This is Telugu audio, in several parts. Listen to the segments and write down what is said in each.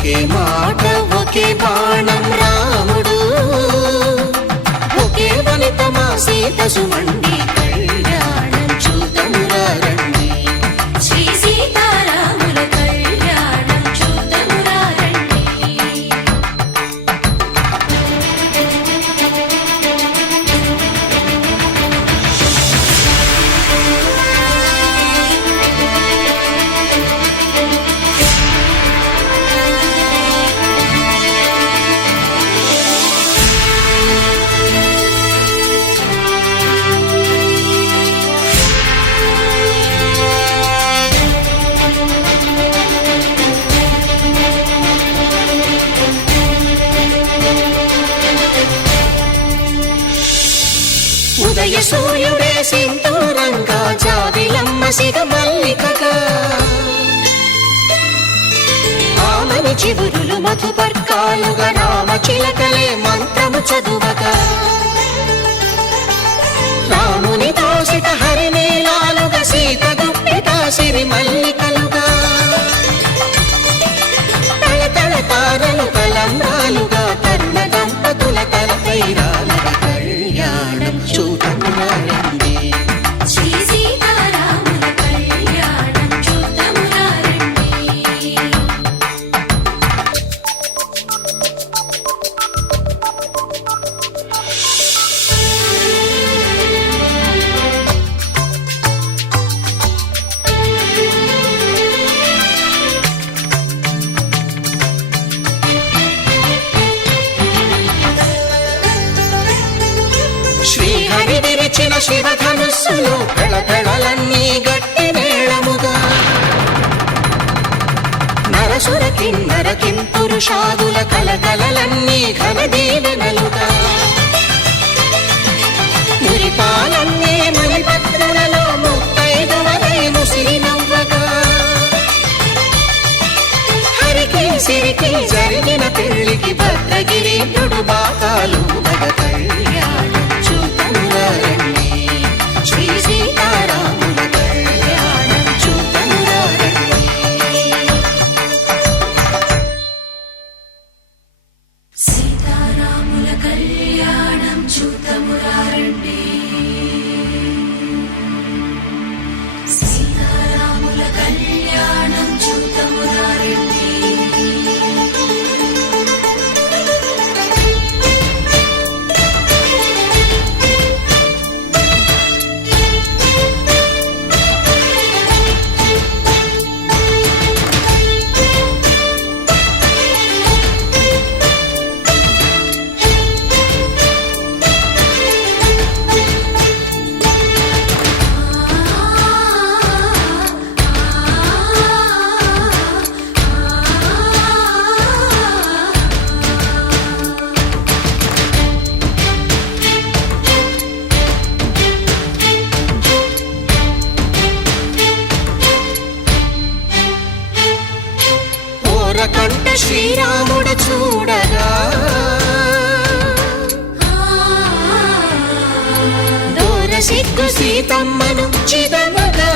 ఒకే మాట ఒకే బాణం రాముడు, ఒకే వనిత మా సీత సుమండి కళ్యాణం చూతమురా రండి. శ్రీ సీతారాముల కళ్యాణం చూతమురా రండి. ఉదయ సూర్యుడే సింధూరంగా జాబిలమ్మ సిగ మల్లికగా, ఆమని చివురులు మధుపర్కాలుగా రామ చిలకలే మంత్రము చదువగా, రాముని దోసిట హరినీలాలుగా సీత గుప్పిట సిరి మల్లికలుగా, తళతళ తారలు తలంబ్రాలుగా తరుణ దంపతుల తలపై రాలగా కళ్యాణం చూతమురా రండి. శ్రీ సీతారాముల కళ్యాణం చూతమురా రండి. శ్రీహరి విరిచిన శివధనుస్సులు పెళపెళలన్నీ గట్టి మేళముగా, నరసుర కిన్నర కింపురుషాదుల కలకలలన్నీ ఘన దీవెనలుగా, మురిపాలన్నీ మణిపత్రులలో ముత్తైదువలై ముసిరి నవ్వగా, హరికి సిరికి జరిగిన పెళ్లికి భద్రగిరీంద్రుడు బాకాలు కళ్యాణం చూతమురా రండి. శ్రీ సీతారాముల కళ్యాణం చూతమురా రండి. సీతారాముల కళ్యాణం చూతమురా రండి. సీతారాముల కళ్యాణం చూతమురా రండి. కంట శ్రీరాముడు చూడగా, దూర సిగ్గు సీతమ్మను చిదమగా,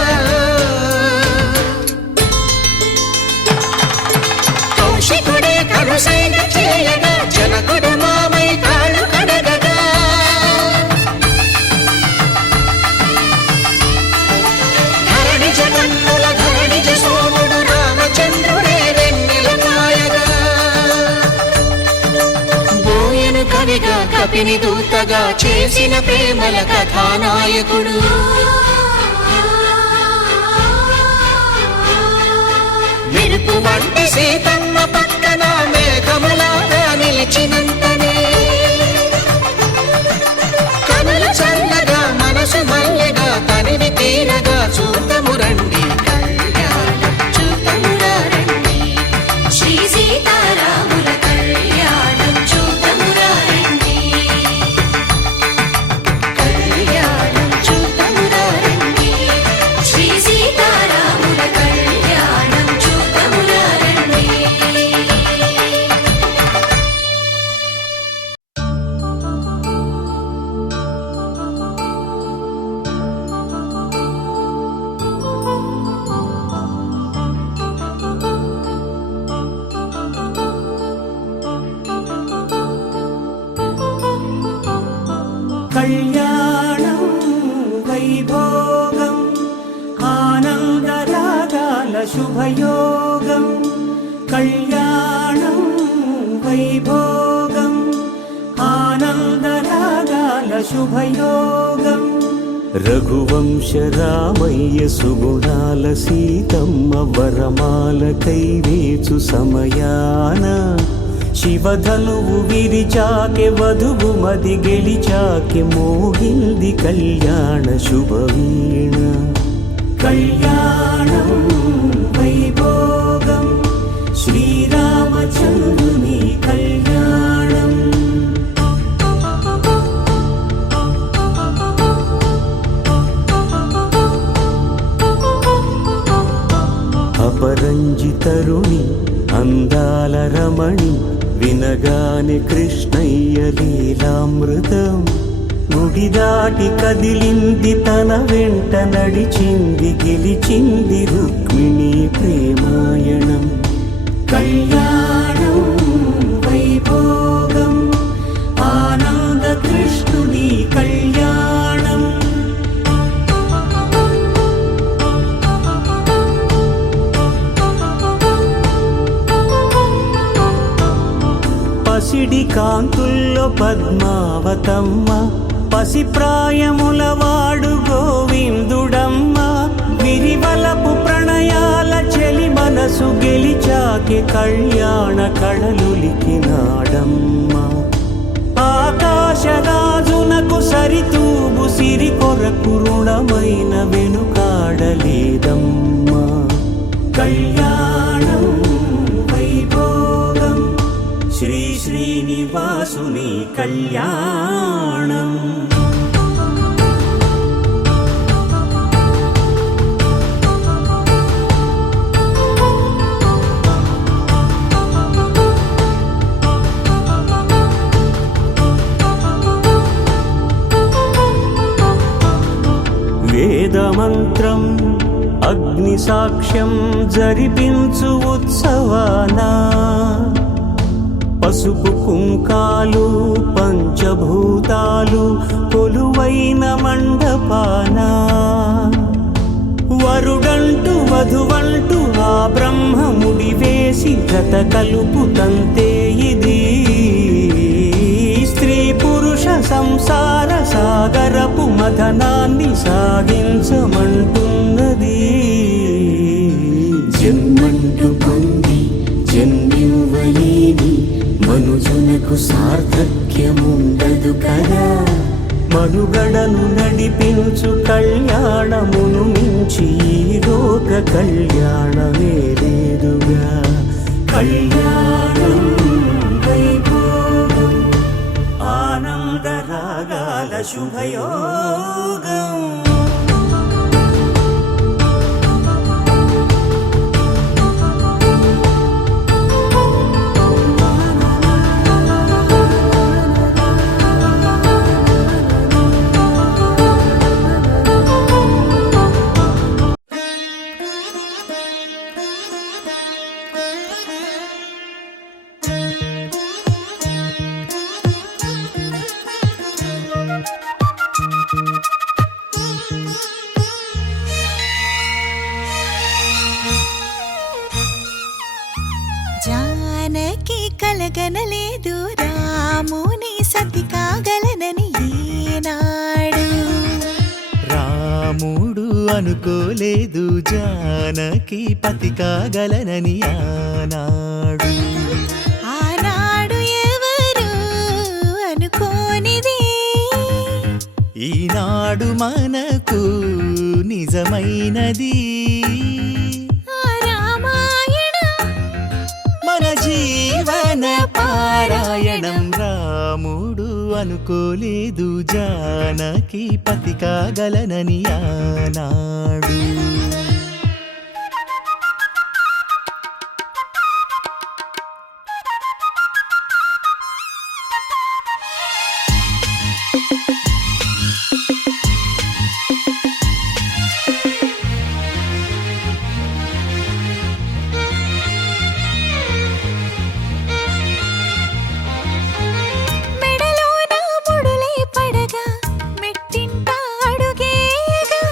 కౌశికుడే కరుసైన చేయగా జనకుడు మామై కాళ్ళు కడగగా, ధరణి జగన్నుల ధరణిజ సోముడు రామచంద్రుడే వెన్నెల కాయగా, బోయను కవిగా కపిని దూతగా చేసిన ప్రేమల కథానాయకుడు, మెరుపు వంటి సీతమ్మ పక్కన మేఘములాగా నిలిచినంతనే, కనులు చల్లగా మనసు మల్లెగా తనివి తీరగా చూతము రండి కళ్యాణం చూతమురా రండి. శ్రీ సీతారాముల కళ్యాణం చూతమురా రండి. కళ్యాణం చూతమురా రండి. శుభయోగం కళ్యాణం వైభోగం ఆనందరాగాల శుభయోగం రఘువంశ రామయ్య సుగుణాల సీతమ్మ వరమాల కైవేచు సమయాన శివధనువు విరిచాకె వధువు మది గెలిచాకె మోగింది కళ్యాణ శుభవీణ కళ్యాణం వైభోగం శ్రీరామచంద్రుని కళ్యాణం అపరంజి తరుణి అందాల రమణి వినగానే కృష్ణయ్య లీలామృతం గుడి దాటి కదిలింది తన వెంట నడిచింది గెలిచింది రుక్మిణి ప్రేమాయణం కళ్యాణం వైభోగం ఆనంద కృష్ణుని కళ్యాణం పసిడి కాంతుల్లో పద్మావతమ్మ పసిప్రాయముల వాడు గోవిందుడమ్మ విరివలపు ప్రణయాల చెలి మనసు గెలిచాకే కళ్యాణ కళలులికినాడమ్మ ఆకాశరాజునకు సరితూగు సిరి కొరకు రుణమైన వెనుకాడలేదమ్మా కళ్యాణం వైభోగం శ్రీ శ్రీనివాసుని కళ్యాణం వేదమంత్రం అగ్ని సాక్ష్యం జరిపించు ఉత్సవానా పసుపు కుంకాలు పంచభూతాలు కొలువైన మండపాన వరుడంటూ వధువంటూ ఆ బ్రహ్మముడి వేసి జత కలుపుతంతే ఇది స్త్రీ పురుష సంసార సాగరపు మథనాన్ని సాగించమంటున్నది జన్మంటూ పొంది జన్మివ్వలేని మనుజునకు సార్థక్యముండదు కదా మనుగడను నడిపించు కళ్యాణమును మించి ఈ లోక కళ్యాణమే లేదుగా కళ్యాణం వైభోగం ఆనందరాగాల శుభయోగం జానకి కలగనలేదు రాముని సతి కాగలనని ఈనాడు రాముడు అనుకోలేదు జానకి పతి కాగలనని ఆనాడు ఆనాడు ఎవరు అనుకోనిది ఈనాడు మనకు నిజమైనది ఆ రామాయణం మన జీవన పారాయణం రాముడు అనుకోలేదు జానకి పతి కాగలనని ఆనాడు మెడలోన ముడులే పడగా మెట్టింట అడుగేయగా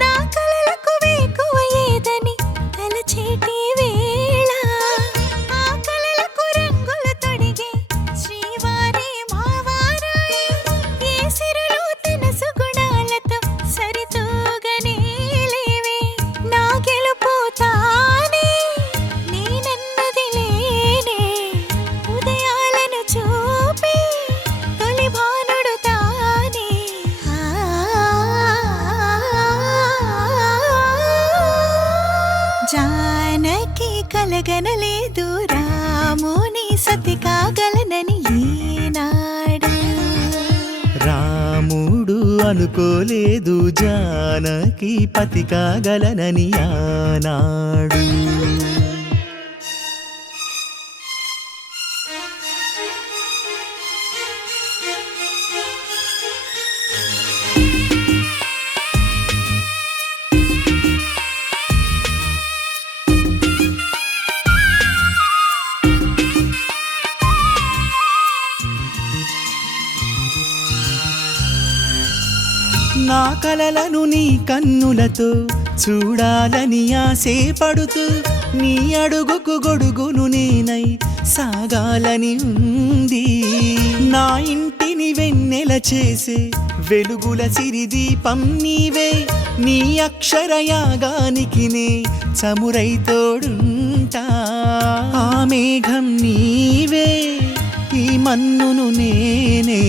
నా కలలకు వేకువై కలగనలేదు రాముని సతి కాగలనని ఈనాడు. రాముడు అనుకోలేదు జానకి పతి కాగలనని ఆనాడు. నా కలలను నీ కన్నులతో చూడాలని ఆశపడుతూ నీ అడుగుకు గొడుగును నేనై సాగాలని ఉంది. నా ఇంటిని వెన్నెల చేసే వెలుగుల సిరిదీపం నీవే. నీ అక్షరయాగానికి నే చమురై తోడుంటా. ఆ మేఘం నీవే, ఈ మన్నును నేనే.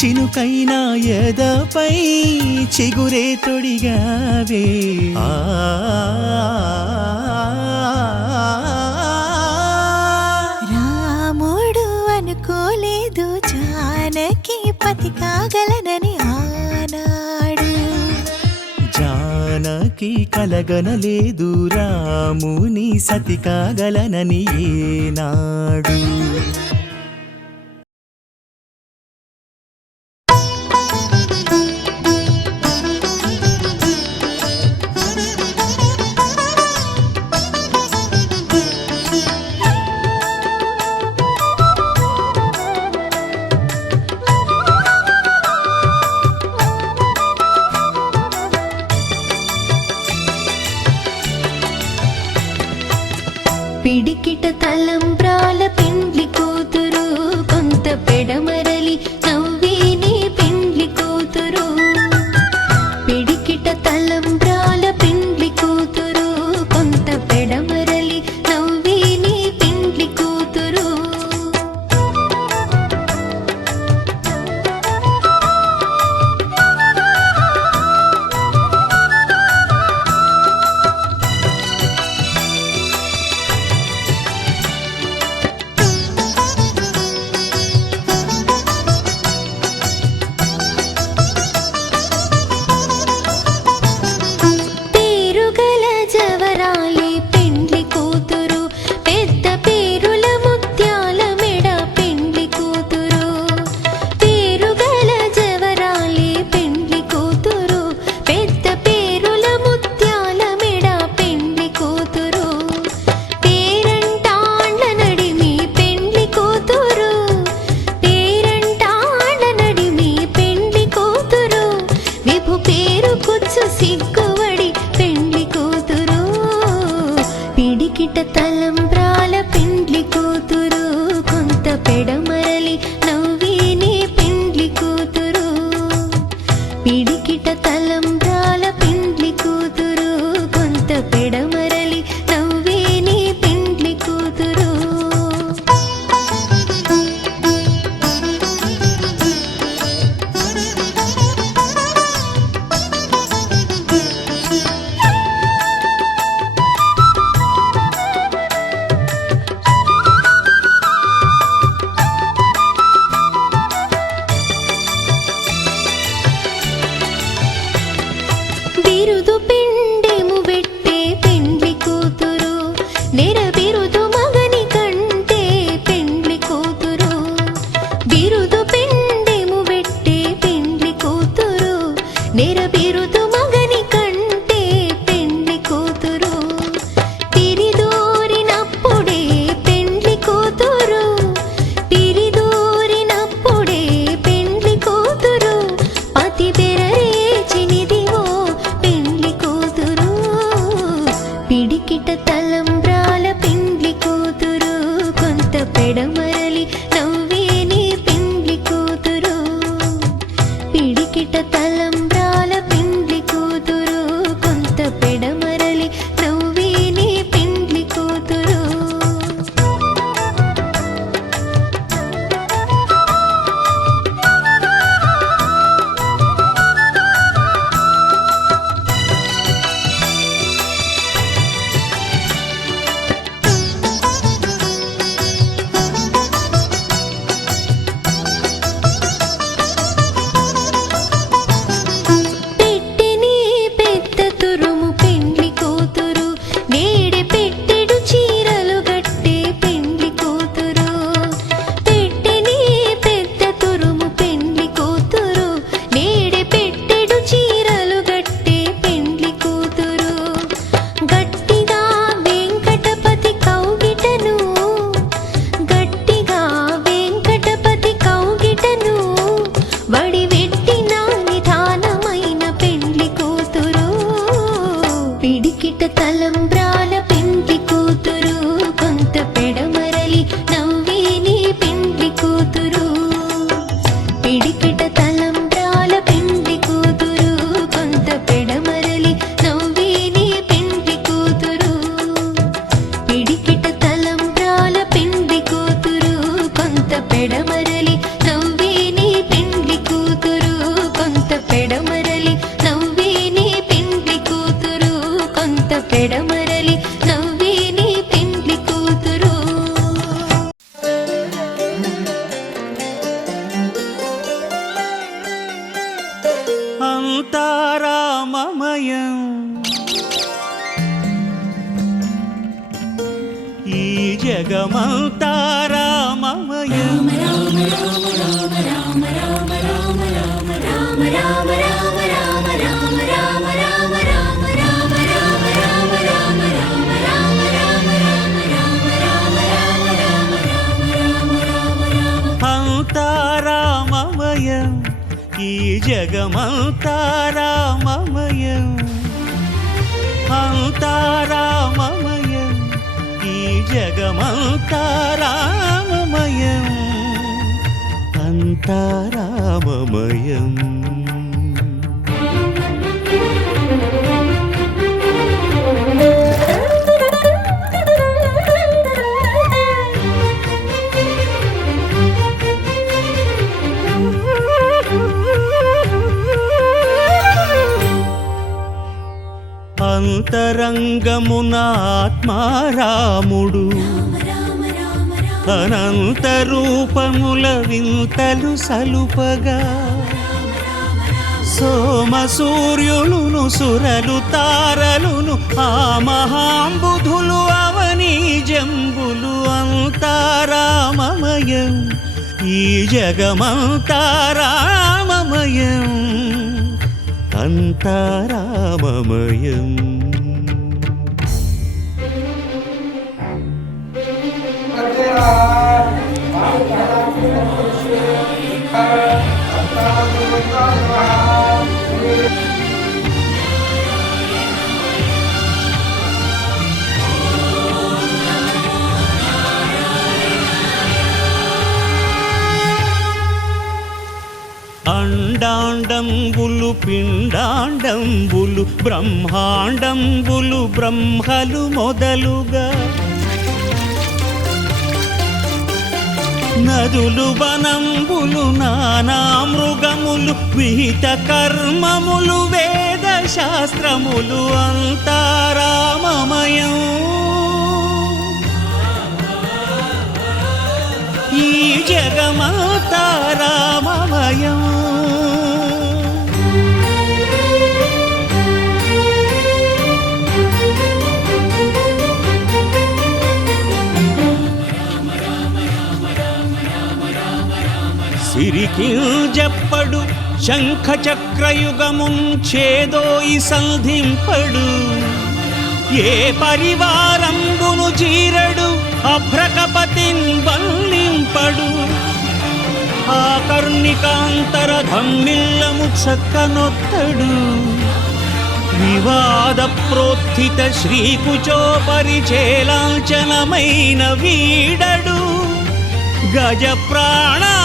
చినుకైనా ఎదపై చిగురే తొడిగావే. రాముడు అనుకోలేదు జానకి పతి కాగలనని ఆనాడు. జానకి కలగనలేదు రాముని సతి కాగలనని ఏనాడు. పిడికిట తలంబ్రాల పెండ్లి కూతురు, కొంత పెడమరలి నవ్విని పెండ్లి కూతురు. పిడికిట తలంబ్రాల పెండ్లి కూతురు, కొంత పెడమరలి నవ్విని పెండ్లి కూతురు. తలంబ్రాల పెండ్లి కూతురు, కొంత పెడమరలి నవ్విని పెండ్లి కూతురు. పిడికిట తలంబ్రాల పెండ్లి కూతురు, కొంత పెడమరలి నవ్విని పెండ్లి కూతురు. బిరుదు పిండెము పెట్టే పెండ్లి కూతురు, నెరబిరుదు మగని కంటే పెండ్లి కూతురు. బిరుదు పిండెము పెట్టే పెండ్లి కూతురు, నెరబిరుదు మగని కంటే పెండ్లి కూతురు. పిరిదూరినప్పుడే పెండ్లి కూతురు, పిరిదూరినప్పుడే పెండ్లి కూతురు. పతి బెరరేచినిదివో పెండ్లి కూతురు. పిడికిట తలంబ్రాల పెండ్లి జగమంతా రామమయం అంతా రామమయం ఈ జగమంతా రామమయం అంతా రామమయం ఈ జగమంతా రామమయం అంతా రామమయం అంతరంగమున ఆత్మారాముడు అనంత రూపముల వింతలు సలుపగా సోమ సూర్యులును సురలు తారలును ఆ మహాంబుధులు అవనీ జంబులు అంతా రామమయం ఈ జగమంతా రామమయం అంతా రామమయం అండాండంబులు పిండాండంబులు బ్రహ్మాండంబులు బ్రహ్మలు మొదలుగా నదులు వనంబులు నానా మృగములు విహిత కర్మములు వేద శాస్త్రములు అంతా రామమయం ఈ జగమంతా రామమయం సిరికింజప్పడు శంఖ చక్రయుగముంచేదోయి సంధింపడు ఏ పరివారంబును చీరడు అభ్రకపతిన్ వల్లింపడు ఆ కర్ణికాంతర ధమ్మిల్లము చక్కనొత్తడు వివాద ప్రోత్థిత శ్రీకుచోపరిచేలాంచనమైన వీడడు గజ ప్రాణావనోత్సాహియై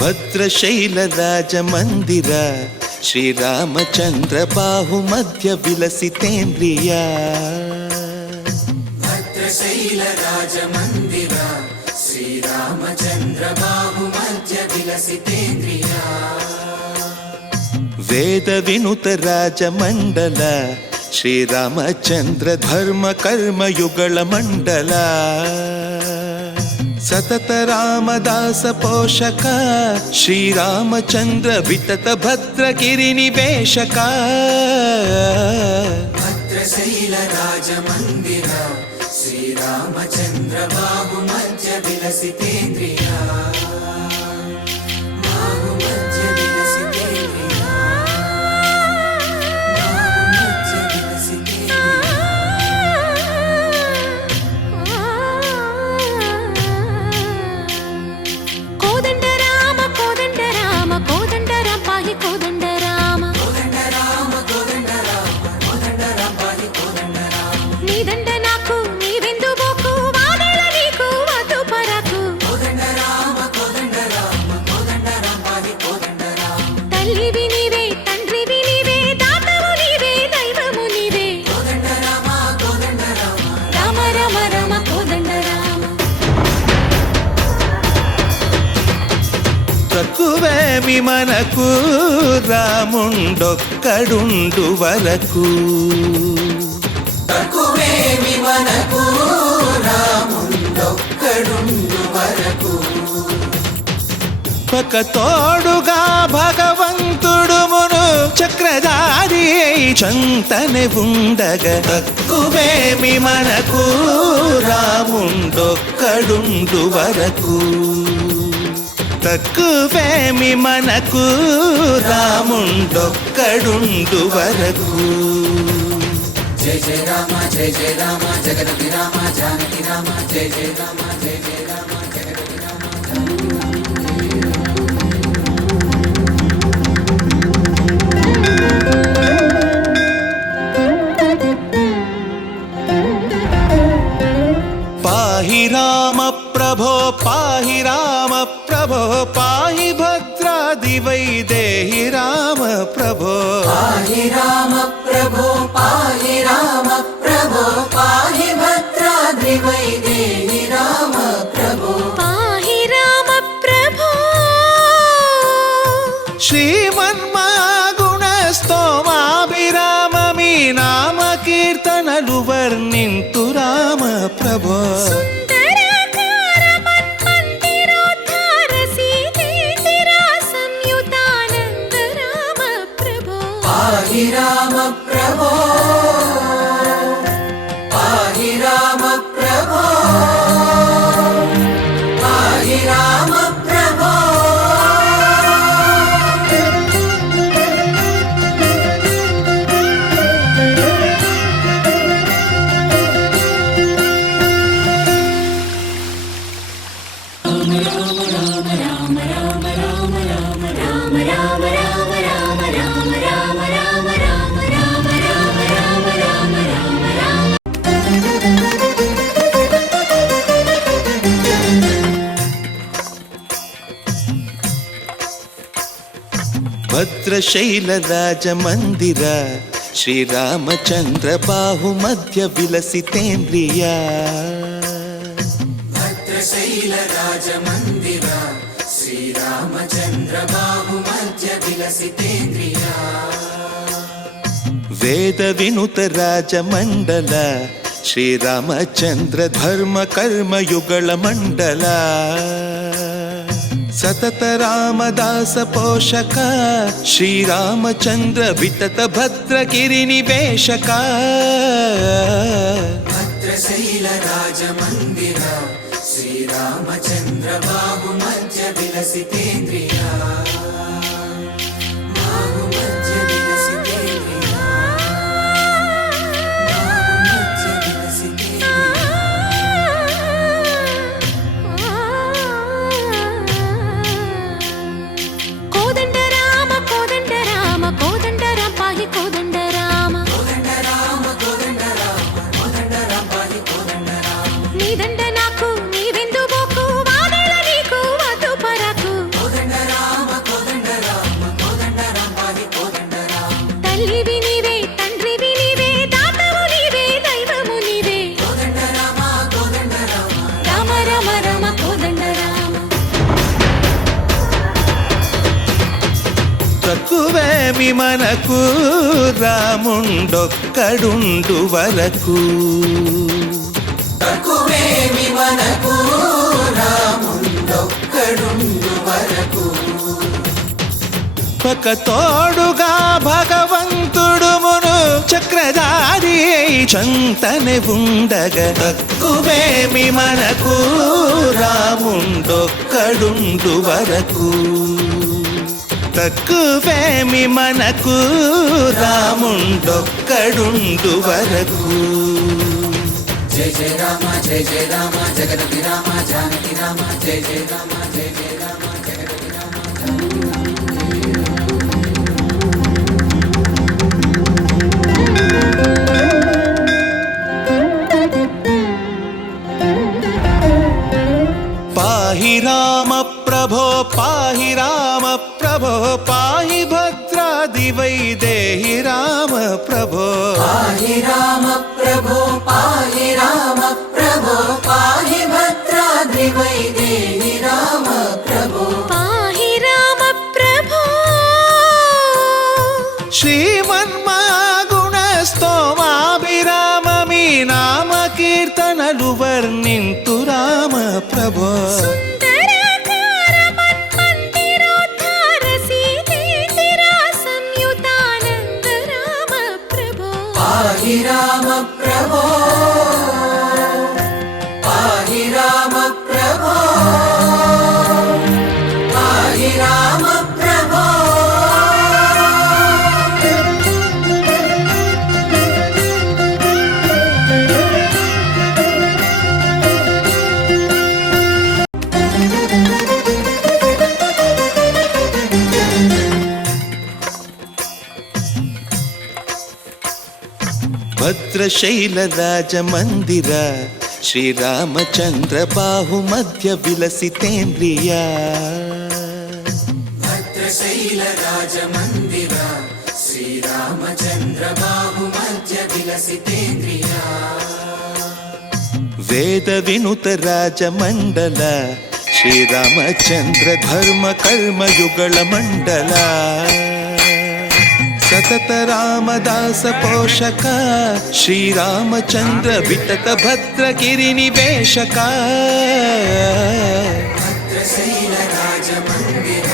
భద్రశైల రాజమందిర శ్రీరామచంద్ర బాహుమధ్య విలసితేంద్రియా భద్రశైల రాజమందిర శ్రీరామచంద్ర బాహుమధ్య విలసితేంద్రియా వేద వినుత రాజమండల శ్రీరామచంద్ర ధర్మ కర్మయుగళ మండల సతత రామదాస పోషక శ్రీరామచంద్ర వితత భద్రగిరి నివేశక భద్రశైల రాజమందిర శ్రీరామచంద్ర బాహు మధ్య విలసితేంద్రియ బాహు మధ్య విలసితేంద్రియ బాహు మధ్య విలసితేంద్రియ కోదండ రామ కోదండ రామ కోదండ రామ పాహి కోదండ రామ కోదండ రామ కోదండ రామ కోదండ రామ పాహి కోదండ రామ నీదండ నాకు నీవెందు బోకు వాదేల నీకు వద్దు పరకు కోదండ రామ కోదండ రామ కోదండ రామ పాహి కోదండ రామ తల్లివి నీవే తండ్రివి నీవే దాతవు నీవే దైవము నీవే కోదండ రామ కోదండ రామ రామ రామ రామ కోదండ రామ తక్కువేమి మనకు రాముండొక్కడుండు వరకు తక్కువేమి మనకు రాముండొక్కడుండు వరకు ఒక తోడుగా భగవంతుడు మును చక్రధారి చంతనే ఉండగా తక్కువేమి మనకు రాముండొక్కడుండు వరకు తక్కువేమి మనకు రాముండొక్కడుండు వరకు జయ జయ రామ జయ జయ రామ జగదపి రామ జానకి రామ జయ జయ రామ జయ జయ రామ జగదపి రామ పాహి రామ ప్రభో పాహి రామ ప్రభో పాహి భద్రాది వైదేహి రామ ప్రభో పాహి రామ ప్రభో పాహి రామ ప్రభో పాహి భద్రాద్రి వైదేహి రామ ప్రభో పాహి రామ ప్రభో శ్రీమన్మగుణ స్తోమాభిరామ మీ నామ కీర్తనలు వర్ణింతు రామ ప్రభో సుందరాకార మన్మందిరోద్ధార సీతేందిరా సంయుతానంద రామ ప్రభో పాహి రామ ప్రభో పాహి రామ ప్రభో పాహి రామ ప్రభో భద్రశైల రాజమందిర శ్రీరామచంద్ర బాహు మధ్య విలసితేంద్రియ భద్రశైల రాజమందిర శ్రీరామచంద్ర బాహు మధ్య విలసితేంద్రియ వేద వినుత రాజమండల శ్రీరామచంద్ర ధర్మ కర్మయుగళ మండల సతత రామదాస పోషక శ్రీరామచంద్ర వితత భద్రగిరి నివేశక భద్రశైల రాజమందిర శ్రీరామచంద్ర బాహు మధ్య విలసితేంద్రియ బాహు మధ్య విలసితేంద్రియ బాహు మధ్య విలసితేంద్రియ కోదండ రామ కోదండ రామ కోదండ రామ పాహి కోదండ రామ కోదండ రామ కోదండ రామ కోదండ రామ పాహి కోదండ రామ నీదండ నాకు నీవెందు బోకు వాదేల నీకు వద్దు పరకు కోదండ తక్కువేమి మనకు రాముండొక్కడుండు వరకు. తక్కువేమి మనకు రాముండొక్కడుండు వరకు. ఒక తోడుగా భగవంతుడు మును చక్రధారి చంతనే ఉండగా తక్కువేమి మనకు రాముండొక్కడుండు వరకు. తక్కువేమి మనకు రాముండొక్కడుండు వరకు. జయ జయ రామ జయ జయ రామ జగదపి రామ జానకి రామ జయ జయ రామ జయ జయ రామ జగదపి రామ. పాహి రామ ప్రభో పాహి రామ ప్రభో పాహి భద్రాది వైదేహి రామ ప్రభో. పాహి రామ ప్రభో పాహి రామ ప్రభో పాహి భద్రాద్రి వైదేహి రామ ప్రభో. పాహి రామ ప్రభో శ్రీమన్మాగుణ స్తోమాభిరామ మీ నామ కీర్తనలు వర్ణింతు రామ ప్రభో. సుందరాకార మన్మందిరోద్ధార సీతేందిరా సంయుతానంద రామ ప్రభో. పాహి రామ ప్రభో పాహి రామ ప్రభో పాహి రామ ప్రభో. భద్రశైల రాజమందిర శ్రీరామచంద్ర బాహు మధ్య విలసితేంద్రియ. భద్రశైల రాజమందిర శ్రీరామచంద్ర బాహు మధ్య విలసితేంద్రియ. వేద వినుత రాజమండల శ్రీరామచంద్ర ధర్మ కర్మయుగళ మండల. సతత రామదాస పోషక శ్రీరామచంద్ర వితత భద్రగిరి నివేశక. భద్రశైల రాజమందిర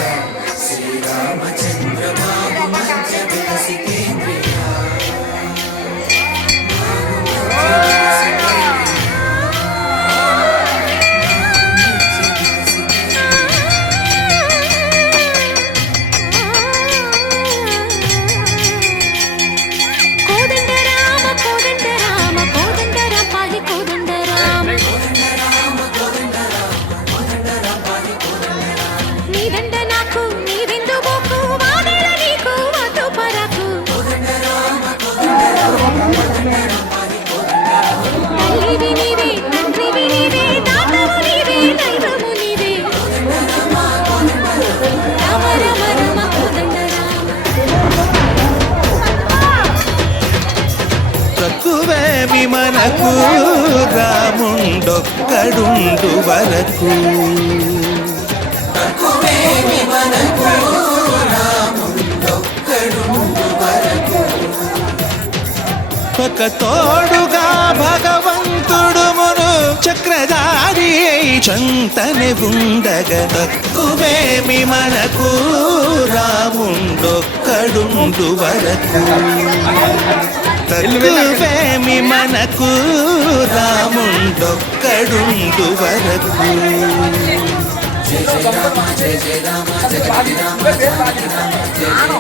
శ్రీరామచంద్ర బాహు మధ్య విలసితేంద్రియ. కోదండ రామ కోదండ రామ కోదండ రామ పాహి కోదండ రామ. నీదండ నాకు నీదెందు బోకు వాదెల నీకు వద్దు పరకు. తల్లివి నీవే తండ్రివి నీవే దాతవు నీవే దైవము నీవే. రామ రామ రామ కోదండ రామ. తక్కువేమి మనకు రాముండొక్కడుండు వరకు. తక్కువేమి మనకు రాముండొక్కడుండు వరకు. ఒక తోడుగా భగవంతుడు మును చక్రధారి చంతనే ఉండగా తక్కువేమి మనకు రాముండొక్కడుండు వరకు. తక్కువేమి మనకు రాముండొక్కడుండు వరకు. జయ జయ రామ జయ జయ రామ జగదపి రామ జానకి రామ జయ జయ రామ